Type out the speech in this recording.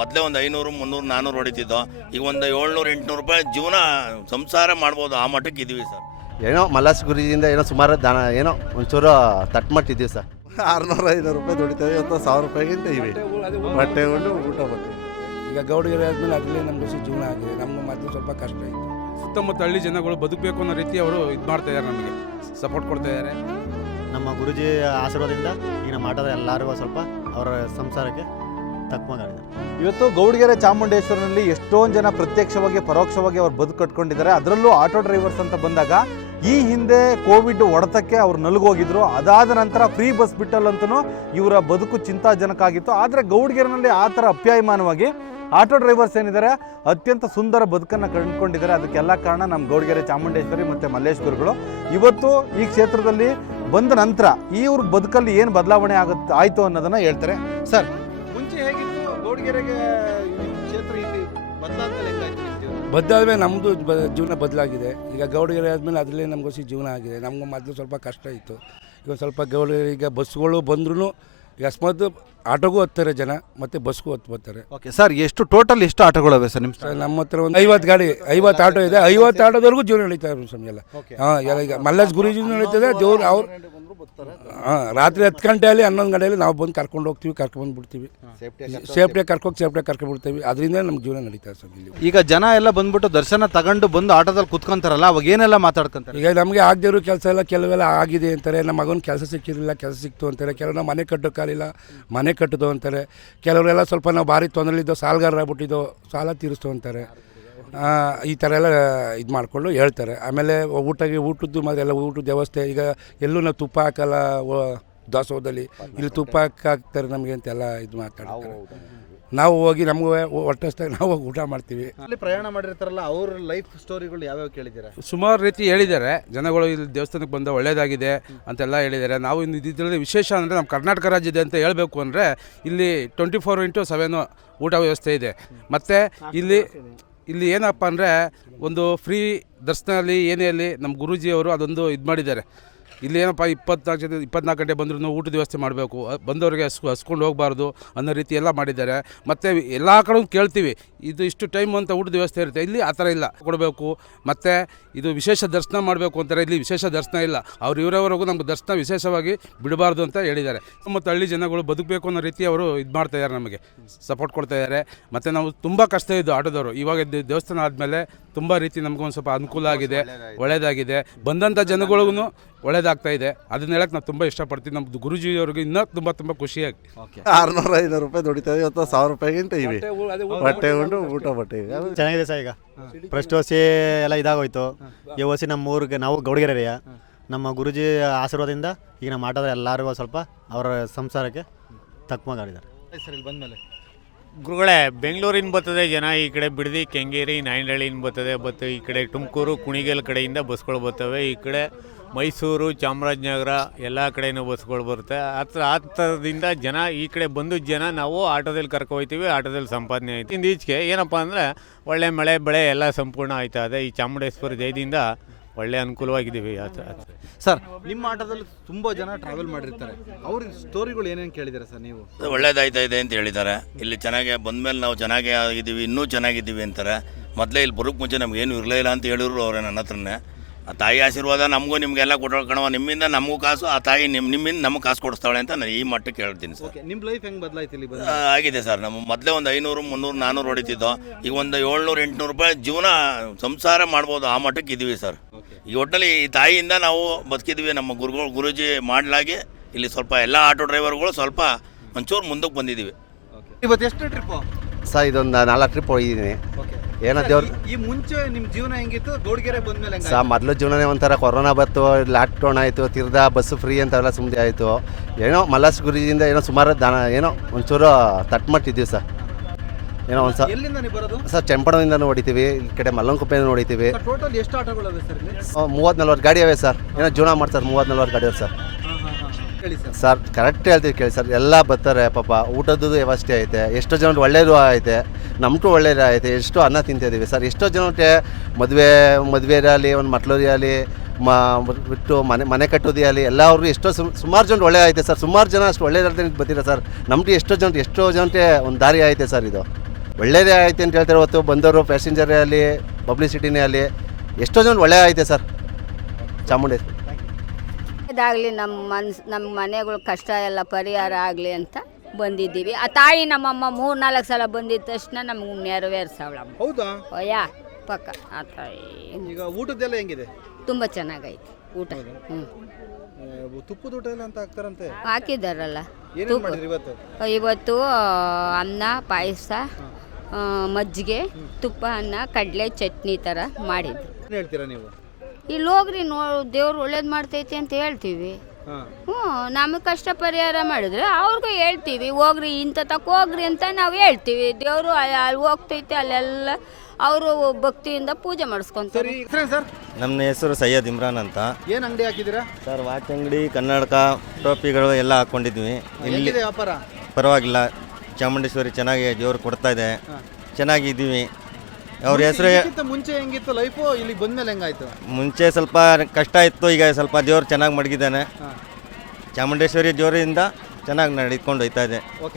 ಮೊದಲೇ ಒಂದು 500, 300, 400 ಹೊಡಿತಿದ್ದೋ. ಈಗ ಒಂದು 700, 800 ರೂಪಾಯಿ ಜೀವನ ಸಂಸಾರ ಮಾಡ್ಬೋದು, ಆ ಮಟ್ಟಕ್ಕೆ ಇದ್ದೀವಿ ಸರ್. ಏನೋ ಮಲಾಸ್ ಗುರಿಜಿಂದ ಏನೋ ಸುಮಾರು ದಾನ ಏನೋ ಒಂಚೂರು ತಟ್ಮಟ್ಟಿದ್ದೀವಿ ಸರ್. 600, 500 ರೂಪಾಯಿ ದುಡಿತೇವೆ, ಇವತ್ತು 1000 ರೂಪಾಯಿಗಿಂತ ಇವೆ. ಬಟ್ಟೆ ಉಂಡು ಊಟ ಬಟ್ಟೆ. ಈಗ ಗೌಡಗೆರೆ ಆದಮೇಲೆ ಅದರಲ್ಲೇ ನಮ್ಗೆ ಜೀವನ ಆಗಿದೆ. ನಮ್ಗೆ ಮೊದಲು ಸ್ವಲ್ಪ ಕಷ್ಟ ಇತ್ತು. ಸುತ್ತಮುತ್ತ ಹಳ್ಳಿ ಜನಗಳು ಬದುಕಬೇಕು ಅನ್ನೋ ರೀತಿ ಅವರು ಇದು ಮಾಡ್ತಾ ಇದ್ದಾರೆ, ನಮಗೆ ಸಪೋರ್ಟ್ ಕೊಡ್ತಾ ಇದ್ದಾರೆ. ನಮ್ಮ ಗುರುಜಿ ಆಶೀರ್ವಾದದಿಂದ ಈಗ ನಮ್ಮ ಆಟದ ಎಲ್ಲರಿಗೂ ಸ್ವಲ್ಪ ಅವರ ಸಂಸಾರಕ್ಕೆ ತಕ್ಕಮಾಗಿದೆ. ಇವತ್ತು ಗೌಡಗೆರೆ ಚಾಮುಂಡೇಶ್ವರನಲ್ಲಿ ಎಷ್ಟೊಂದು ಜನ ಪ್ರತ್ಯಕ್ಷವಾಗಿ ಪರೋಕ್ಷವಾಗಿ ಅವ್ರು ಬದುಕು ಕಟ್ಕೊಂಡಿದ್ದಾರೆ. ಅದರಲ್ಲೂ ಆಟೋ ಡ್ರೈವರ್ಸ್ ಅಂತ ಬಂದಾಗ ಈ ಹಿಂದೆ ಕೋವಿಡ್ ಹೊಡೆತಕ್ಕೆ ಅವ್ರು ನಲುಗೋಗಿದ್ರು. ಅದಾದ ನಂತರ ಫ್ರೀ ಬಸ್ ಬಿಟ್ಟಲ್ಲಂತೂ ಇವರ ಬದುಕು ಚಿಂತಾಜನಕ ಆಗಿತ್ತು. ಆದರೆ ಗೌಡಗೆರೆನಲ್ಲಿ ಆ ಥರ ಅಪ್ಯಾಯಮಾನವಾಗಿ ಆಟೋ ಡ್ರೈವರ್ಸ್ ಏನಿದ್ದಾರೆ ಅತ್ಯಂತ ಸುಂದರ ಬದುಕನ್ನು ಕಂಡುಕೊಂಡಿದ್ದಾರೆ. ಅದಕ್ಕೆಲ್ಲ ಕಾರಣ ನಮ್ಮ ಗೌಡಗೆರೆ ಚಾಮುಂಡೇಶ್ವರಿ ಮತ್ತು ಮಲ್ಲೇಶ್ ಗುರುಗಳು. ಇವತ್ತು ಈ ಕ್ಷೇತ್ರದಲ್ಲಿ ಬಂದ ನಂತರ ಇವ್ರ ಬದುಕಲ್ಲಿ ಏನು ಬದಲಾವಣೆ ಆಯಿತು ಅನ್ನೋದನ್ನು ಹೇಳ್ತಾರೆ. ಸರ್, ಮುಂಚೆ ಹೇಗಿತ್ತು ಗೌಡಗೆರೆಗೆ ಕ್ಷೇತ್ರ ಬದಲಾದ್ಮೇಲೆ ನಮ್ಮದು ಜೀವನ ಬದಲಾಗಿದೆ. ಈಗ ಗೌಡಗೆರೆ ಆದಮೇಲೆ ಅದರಲ್ಲೇ ನಮಗೋಸಿ ಜೀವನ ಆಗಿದೆ. ನಮ್ಗೆ ಮೊದಲು ಸ್ವಲ್ಪ ಕಷ್ಟ ಇತ್ತು. ಈಗ ಸ್ವಲ್ಪ ಗೌಡಗೆರೆ ಈಗ ಬಸ್ಗಳು ಬಂದ್ರೂ ಈಗ ಅಕಸ್ಮಾತ್ ಆಟೋಗೂ ಹತ್ತಾರೆ ಜನ, ಮತ್ತು ಬಸ್ಗೂ ಬರ್ತಾರೆ. ಓಕೆ ಸರ್, ಟೋಟಲ್ ಎಷ್ಟು ಆಟೋಗಳಿವೆ ಸರ್ ನಮ್ಮ ಹತ್ರ ಒಂದು 50 ಗಾಡಿ, 50 ಆಟೋ ಇದೆ. 50 ಆಟೋದವರೆಗೂ ಜೀವನ ನಡೀತಾ ಇರೋ ಸಮಯ ಎಲ್ಲ. ಹಾಂ, ಈಗ ಮಲ್ಲೇಶ್ ಗುರುಜಿನೂ ನಡೀತದೆ. ದೇವ್ರು ಅವ್ರು ರಾತ್ರಿ 10 ಗಂಟೆಯಲ್ಲಿ 11 ಗಂಟೆಯಲ್ಲಿ ನಾವು ಬಂದು ಕರ್ಕೊಂಡು ಹೋಗ್ತೀವಿ, ಕರ್ಕೊಂಡ್ಬಂದ್ಬಿಡ್ತೀವಿ. ಸೇಫ್ಟಿಯಾಗಿ ಕರ್ಕೊಂಡ್ಬಿಡ್ತೀವಿ. ಅದರಿಂದ ನಮ್ಗೆ ಜೀವನ ನಡೀತಾ ಸರ್ ಇಲ್ಲಿ. ಈಗ ಜನ ಎಲ್ಲ ಬಂದ್ಬಿಟ್ಟು ದರ್ಶನ ತಗೊಂಡು ಬಂದು ಆಟೋದಲ್ಲಿ ಕುತ್ಕೊಂತಾರಲ್ಲ, ಅವಾಗ ಏನೆಲ್ಲ ಮಾತಾಡ್ಕೊಂತಾರೆ? ಈಗ ನಮಗೆ ಆಗದಿರೋ ಕೆಲಸ ಎಲ್ಲ ಕೆಲವೆಲ್ಲ ಆಗಿದೆ ಅಂತಾರೆ. ನಮ್ಮ ಮಗನ ಕೆಲಸ ಸಿಕ್ಕಿರಲಿಲ್ಲ, ಕೆಲಸ ಸಿಕ್ತು ಅಂತಾರೆ. ಕೆಲವರು ಮನೆ ಕಟ್ಟೋಕ್ಕಾಗಲಿಲ್ಲ, ಮನೆ ಕಟ್ಟಿದೋ ಅಂತಾರೆ. ಕೆಲವರೆಲ್ಲ ಸ್ವಲ್ಪ ನಾವು ಭಾರಿ ತೊಂದರೆಲಿದ್ದೋ, ಸಾಲಗಾರರಾಗ್ಬಿಟ್ಟಿದ್ದೋ, ಸಾಲ ತೀರಿಸ್ತು ಅಂತಾರೆ. ಈ ಥರ ಎಲ್ಲ ಇದು ಮಾಡಿಕೊಂಡು ಹೇಳ್ತಾರೆ. ಆಮೇಲೆ ಊಟದ್ದು ಎಲ್ಲ ಊಟದ ವ್ಯವಸ್ಥೆ. ಈಗ ಎಲ್ಲೂ ನಾವು ತುಪ್ಪ ಹಾಕಲ್ಲ ದಾಸೋಹದಲ್ಲಿ, ಇಲ್ಲಿ ತುಪ್ಪ ಹಾಕ್ತಾರೆ ನಮಗೆ ಅಂತೆಲ್ಲ ಇದು ಮಾತಾಡ್ತಾರೆ. ನಾವು ಹೋಗಿ ನಮಗೂ ಹೊಟ್ಟೆಸ್ದಾಗ ನಾವು ಹೋಗಿ ಊಟ ಮಾಡ್ತೀವಿ. ಅಲ್ಲಿ ಪ್ರಯಾಣ ಮಾಡಿರ್ತಾರಲ್ಲ, ಅವ್ರ ಲೈಫ್ ಸ್ಟೋರಿಗಳು ಯಾವ್ಯಾವ ಕೇಳಿದ್ದೀರಾ? ಸುಮಾರು ರೀತಿ ಹೇಳಿದ್ದಾರೆ ಜನಗಳು. ಇಲ್ಲಿ ದೇವಸ್ಥಾನಕ್ಕೆ ಬಂದ ಒಳ್ಳೆಯದಾಗಿದೆ ಅಂತೆಲ್ಲ ಹೇಳಿದ್ದಾರೆ. ನಾವು ಇನ್ನು ಇದರಲ್ಲಿ ವಿಶೇಷ ಅಂದರೆ ನಮ್ಮ ಕರ್ನಾಟಕ ರಾಜ್ಯದ ಅಂತ ಹೇಳಬೇಕು ಅಂದರೆ ಇಲ್ಲಿ 24/7 ಊಟ ವ್ಯವಸ್ಥೆ ಇದೆ. ಮತ್ತು ಇಲ್ಲಿ ಏನಪ್ಪ ಅಂದರೆ ಒಂದು ಫ್ರೀ ದರ್ಶನಲ್ಲಿ ಏನೇ ಅಲ್ಲಿ ನಮ್ಮ ಗುರೂಜಿಯವರು ಅದೊಂದು ಇದು ಮಾಡಿದ್ದಾರೆ. ಇಲ್ಲಿ ಏನಪ್ಪ 24 ಗಂಟೆ ಬಂದ್ರೂ ಊಟದ ವ್ಯವಸ್ಥೆ ಮಾಡಬೇಕು, ಬಂದವರಿಗೆ ಹಸ್ಕೊಂಡು ಹೋಗಬಾರ್ದು ಅನ್ನೋ ರೀತಿ ಎಲ್ಲ ಮಾಡಿದ್ದಾರೆ. ಮತ್ತು ಎಲ್ಲ ಕಡೆ ಕೇಳ್ತೀವಿ, ಇದು ಇಷ್ಟು ಟೈಮ್ ಅಂತ ಊಟದ ವ್ಯವಸ್ಥೆ ಇರುತ್ತೆ. ಇಲ್ಲಿ ಆ ಥರ ಇಲ್ಲ, ಕೊಡಬೇಕು. ಮತ್ತು ಇದು ವಿಶೇಷ ದರ್ಶನ ಮಾಡಬೇಕು ಅಂತಾರೆ. ಇಲ್ಲಿ ವಿಶೇಷ ದರ್ಶನ ಇಲ್ಲ. ಇವರವರೆಗೂ ನಮ್ಗೆ ದರ್ಶನ ವಿಶೇಷವಾಗಿ ಬಿಡಬಾರ್ದು ಅಂತ ಹೇಳಿದ್ದಾರೆ. ಮತ್ತು ಹಳ್ಳಿ ಜನಗಳು ಬದುಕಬೇಕು ಅನ್ನೋ ರೀತಿ ಅವರು ಇದು ಮಾಡ್ತಾ ಇದ್ದಾರೆ, ನಮಗೆ ಸಪೋರ್ಟ್ ಕೊಡ್ತಾ ಇದ್ದಾರೆ. ಮತ್ತು ನಾವು ತುಂಬ ಕಷ್ಟ ಇದ್ದು ಆಟೋದವರು. ಇವಾಗ ದೇವಸ್ಥಾನ ಆದಮೇಲೆ ತುಂಬ ರೀತಿ ನಮಗೊಂದು ಸ್ವಲ್ಪ ಅನುಕೂಲ ಆಗಿದೆ, ಒಳ್ಳೆಯದಾಗಿದೆ. ಬಂದಂಥ ಜನಗಳಿಗೂ ಒಳ್ಳೇದಾಗ್ತಾ ಇದೆ. ಅದನ್ನ ಹೇಳಕ್ಕೆ ನಾವು ತುಂಬ ಇಷ್ಟಪಡ್ತೀವಿ. ನಮ್ಮದು ಗುರುಜಿಯವ್ರಿಗೆ ಇನ್ನೂ ತುಂಬ ಖುಷಿಯಾಗಿ. 600, 500 ರೂಪಾಯಿ ದುಡಿತೇವೆ, ಇವತ್ತು 1000 ರೂಪಾಯಿಗಿಂತ ಇವೆ. ಬಟ್ಟೆ ಉಂಡು ಊಟ ಬಟ್ಟೆ. ಚೆನ್ನಾಗಿದೆ ಸರ್. ಈಗ ಫಸ್ಟ್ ಓಸಿ ಎಲ್ಲ ಇದಾಗೋಯ್ತು. ಈ ಓಸಿ ನಮ್ಮ ಊರಿಗೆ ನಾವು ಗೌಡಗೆರೆಯ ನಮ್ಮ ಗುರುಜಿ ಆಶೀರ್ವಾದದಿಂದ ಈಗ ನಮ್ಮ ಆಟದ ಎಲ್ಲರಿಗೂ ಸ್ವಲ್ಪ ಅವರ ಸಂಸಾರಕ್ಕೆ ತಕ್ಕಮಾಗಿದ್ದಾರೆ. ಗುರುಗಳೇ, ಬೆಂಗಳೂರಿನ ಬರ್ತದೆ ಜನ, ಈ ಕಡೆ ಬಿಡದಿ, ಕೆಂಗೇರಿ, ನಾಯಂಡಹಳ್ಳಿಯಿಂದ ಬರ್ತದೆ. ಈ ಕಡೆ ತುಮಕೂರು, ಕುಣಿಗಲ್ ಕಡೆಯಿಂದ ಬಸ್ಗಳು ಬರ್ತವೆ. ಈ ಕಡೆ ಮೈಸೂರು, ಚಾಮರಾಜನಗರ ಎಲ್ಲ ಕಡೆಯೂ ಬಸ್ಗಳು ಬರುತ್ತೆ. ಆ ಥರದಿಂದ ಜನ ಈ ಕಡೆ ಬಂದು ಜನ ನಾವು ಆಟೋದಲ್ಲಿ ಹೋಗ್ತೀವಿ. ಆಟೋದಲ್ಲಿ ಸಂಪಾದನೆ ಆಯ್ತು. ಈಚೆಗೆ ಏನಪ್ಪ ಅಂದರೆ ಒಳ್ಳೆ ಮಳೆ ಬೆಳೆ ಎಲ್ಲ ಸಂಪೂರ್ಣ ಆಯ್ತಾ ಇದೆ. ಈ ಚಾಮುಂಡೇಶ್ವರಿ ಜಯದಿಂದ ಒಳ್ಳೆ ಅನುಕೂಲವಾಗಿದ್ದೀವಿ. ಸರ್, ನಿಮ್ಮ ಆಟೋದಲ್ಲಿ ತುಂಬ ಜನ ಟ್ರಾವೆಲ್ ಮಾಡಿರ್ತಾರೆ. ಅವ್ರ ಸ್ಟೋರಿಗಳು ಏನೇನು ಕೇಳಿದ್ದಾರೆ ಸರ್ ನೀವು? ಒಳ್ಳೇದಾಯ್ತಾ ಇದೆ ಅಂತ ಹೇಳಿದ್ದಾರೆ. ಇಲ್ಲಿ ಚೆನ್ನಾಗಿ ಬಂದಮೇಲೆ ನಾವು ಚೆನ್ನಾಗೇ ಆಗಿದ್ದೀವಿ, ಇನ್ನೂ ಚೆನ್ನಾಗಿದ್ದೀವಿ ಅಂತಾರೆ. ಮೊದಲೇ ಇಲ್ಲಿ ಬರೋಕ್ಕೆ ಮುಂಚೆ ನಮಗೇನು ಇರಲೇ ಇಲ್ಲ ಅಂತ ಹೇಳಿದ್ರು ಅವರೇ ನನ್ನ ಹತ್ರನೇ. ಆ ತಾಯಿ ಆಶೀರ್ವಾದ ನಮಗೂ ನಿಮಗೆಲ್ಲ ಕೊಟ್ಟೋಳ್ಕಣವ, ನಿಮ್ಮಿಂದ ನಮಗೂ ಕಾಸು, ಆ ತಾಯಿ ನಿಮ್ಮಿಂದ ನಮಗೆ ಕಾಸು ಕೊಡಿಸ್ತಾಳೆ ಅಂತ ನಾನು ಈ ಮಟ್ಟಕ್ಕೆ ಹೇಳ್ತೀನಿ ಸರ್. ನಿಮ್ಮ ಲೈಫ್ ಹೆಂಗೆ ಬದಲಾಯ್ತು ಇಲ್ಲಿ ಆಗಿದೆ ಸರ್. ನಮ್ಮ ಮೊದಲೇ ಒಂದು 500, 300, 400 ಹೊಡಿತಿದ್ದೋ. ಈಗ ಒಂದು 700, 800 ರೂಪಾಯಿ ಜೀವನ ಸಂಸಾರ ಮಾಡ್ಬೋದು, ಆ ಮಟ್ಟಕ್ಕೆ ಇದ್ದೀವಿ ಸರ್. ಈ ಒಟ್ಟಲ್ಲಿ ಈ ತಾಯಿಯಿಂದ ನಾವು ಬದುಕಿದ್ವಿ. ನಮ್ಮ ಗುರುಜಿ ಮಾಡಲಾಗಿ ಇಲ್ಲಿ ಸ್ವಲ್ಪ ಎಲ್ಲ ಆಟೋ ಡ್ರೈವರ್ಗಳು ಸ್ವಲ್ಪ ಒಂಚೂರು ಮುಂದಕ್ಕೆ ಬಂದಿದ್ದೀವಿ. ಇವತ್ತು ಎಷ್ಟು ಟ್ರಿಪ್ಪು ಸರ್? ಇದೊಂದು 4 ಟ್ರಿಪ್ ಹೋಗಿದ್ದೀನಿ. ಏನೋ ದೇವ್ರು. ಈ ಮುಂಚೆ ನಿಮ್ಮ ಜೀವನ ಹೆಂಗಿತ್ತು? ಗೌಡಗೆರೆ ಬಂದ್ಮೇಲೆ ಸರ್ ಮೊದಲು ಜೀವನನೇ ಒಂಥರ ಕೊರೋನಾ ಬಂತು, ಲಾಕ್ಡೌನ್ ಆಯಿತು, ತಿರ್ದಾ ಬಸ್ಸು ಫ್ರೀ ಅಂತೆಲ್ಲ ಸುಮ್ಮನೆ ಆಯಿತು. ಏನೋ ಮಲಾಸ್ ಗುರುಜಿಂದ ಏನೋ ಸುಮಾರು ದಾನ ಏನೋ ಒಂಚೂರು ತಟ್ಮಟ್ಟಿದ್ದೀವಿ ಸರ್. ಏನೋ ಒಂದು ಸರ್ ಎಲ್ಲಿಂದ ನೀವು ಬರೋದು? ಸರ್ ಚೆಂಪಣದಿಂದನೂ ಹೊಡಿತೀವಿ, ಈ ಕಡೆ ಮಲ್ಲಂಕುಪ್ಪೆನೂ ಹೊಡಿತೀವಿ. ಟೋಟಲ್ ಎಷ್ಟು ಆಟೋಗಳಿವೆ ಸರ್? 30-40 ಗಾಡಿ ಅವೆ ಸರ್. ಏನೋ ಜೀವನ ಮಾಡ್ತಾರೆ 30-40 ಗಾಡಿ ಅವ್ರು ಸರ್. ಸರ್ ಕರೆಕ್ಟ್ ಹೇಳ್ತೀವಿ ಕೇಳಿ ಸರ್. ಎಲ್ಲ ಬರ್ತಾರೆ ಪಾಪ. ಊಟದ್ದು ವ್ಯವಸ್ಥೆ ಐತೆ, ಎಷ್ಟೋ ಜನ ಒಳ್ಳೇದು ಐತೆ, ನಮಗೂ ಒಳ್ಳೇದು ಐತೆ. ಎಷ್ಟೋ ಅನ್ನ ತಿಂತಿದ್ದೀವಿ ಸರ್. ಎಷ್ಟೋ ಜನಕ್ಕೆ ಮದುವೆ ಆಗಲಿ, ಒಂದು ಮಟ್ಲೂರಿ ಆಗಲಿ, ಬಿಟ್ಟು ಮನೆ ಕಟ್ಟೋದೇ ಆಗಲಿ, ಎಲ್ಲ ಅವ್ರಿಗೆ ಎಷ್ಟೋ ಸುಮಾರು ಜನ ಒಳ್ಳೆ ಐತೆ ಸರ್. ಸುಮಾರು ಜನ ಅಷ್ಟು ಒಳ್ಳೇದಂತ ಬರ್ತೀರಾ ಸರ್. ನಮ್ಗೆ ಎಷ್ಟೋ ಜನಕ್ಕೆ ಒಂದು ದಾರಿ ಐತೆ ಸರ್ ಇದು. ಒಳ್ಳೇದೇ ಆಯ್ತು ಅಂತ ಹೇಳ್ತಾರೆ ಹೊತ್ತು ಬಂದವರು ಪ್ಯಾಸೆಂಜರೇ ಆಗಲಿ ಪಬ್ಲಿಸಿಟಿನೇ ಆಗಲಿ ಎಷ್ಟೋ ಜನ ಒಳ್ಳೆ ಐತೆ ಸರ್ ಚಾಮುಂಡೇಶ್ವರಿ. ಇದಾಗಲಿ ನಮ್ಮ ಮನೆಗಳ ಕಷ್ಟ ಎಲ್ಲ ಪರಿಹಾರ ಆಗಲಿ ಅಂತ ಬಂದಿದ್ದೀವಿ. ಆ ತಾಯಿ ನಮ್ಮಮ್ಮ 3-4 ಸಲ ಬಂದಿದ್ದ ತಕ್ಷಣ ನಮ್ಗೆ ನೆರವೇರಿಸವಳಮ್ಮ. ಹೌದಾ? ಯಾ ಪಕ್ಕ ಆ ತಾಯಿ ಈಗ ಊಟದ್ದೆಲ್ಲ ಹೆಂಗಿದೆ? ತುಂಬ ಚೆನ್ನಾಗೈತೆ ಊಟ. ತುಪ್ಪದ ಊಟ ಎಲ್ಲ ಅಂತ ಹಾಕ್ತಾರಂತೆ, ಹಾಕಿದ್ದಾರಲ್ಲ. ಏನೇನು ಮಾಡಿದ್ರಿ ಇವತ್ತು? ಇವತ್ತು ಅನ್ನ, ಪಾಯಸ, ಮಜ್ಜಿಗೆ, ತುಪ್ಪ, ಅನ್ನ, ಕಡಲೆ ಚಟ್ನಿ ಥರ ಮಾಡಿದ್ರು. ಏನು ಹೇಳ್ತೀರಾ ನೀವು? ಇಲ್ಲಿ ಹೋಗ್ರಿ ದೇವ್ರು ಒಳ್ಳೇದು ಮಾಡ್ತೈತಿ ಅಂತ ಹೇಳ್ತೀವಿ. ನಮಗೆ ಕಷ್ಟ ಪರಿಹಾರ ಮಾಡಿದ್ರೆ ಅವ್ರಿಗೂ ಹೇಳ್ತೀವಿ ಹೋಗ್ರಿ ಇಂಥ ತಕ್ಕ ಹೋಗ್ರಿ ಅಂತ ನಾವು ಹೇಳ್ತೀವಿ. ದೇವರು ಅಲ್ಲಿ ಹೋಗ್ತೈತೆ, ಅಲ್ಲೆಲ್ಲ ಅವರು ಭಕ್ತಿಯಿಂದ ಪೂಜೆ ಮಾಡಿಸ್ಕೊಂತಾರೆ. ಸರ್, ನಮ್ಮ ಹೆಸರು ಸೈಯದ್ ಇಮ್ರಾನ್ ಅಂತ. ಏನು ಅಂಗಡಿ ಹಾಕಿದ್ದೀರಾ ಸರ್ ವಾಚ್ ಅಂಗಡಿ, ಕನ್ನಡಕ, ಟೋಪಿಗಳು ಎಲ್ಲ ಹಾಕ್ಕೊಂಡಿದ್ವಿ. ಇಲ್ಲಿ ಹೆಂಗಿದೆ ವ್ಯಾಪಾರ? ಪರವಾಗಿಲ್ಲ, ಚಾಮುಂಡೇಶ್ವರಿ ಚೆನ್ನಾಗಿ ದೇವ್ರು ಕೊಡ್ತಾ ಇದೆ, ಚೆನ್ನಾಗಿದ್ದೀವಿ. ಅವ್ರ ಹೆಸರು ಮುಂಚೆ ಹೆಂಗಿತ್ತು ಲೈಫು, ಇಲ್ಲಿ ಬಂದ್ಮೇಲೆ ಹೆಂಗಾಯ್ತು? ಮುಂಚೆ ಸ್ವಲ್ಪ ಕಷ್ಟ ಇತ್ತು, ಈಗ ಸ್ವಲ್ಪ ದೇವ್ರು ಚೆನ್ನಾಗಿ ಮಡಗಿದ್ದಾನೆ. ಚಾಮುಂಡೇಶ್ವರಿ ದೇವರಿಂದ ಚೆನ್ನಾಗಿ ನಡ್ಕೊಂಡು ಹೋಗ್ತಾ ಇದೆ.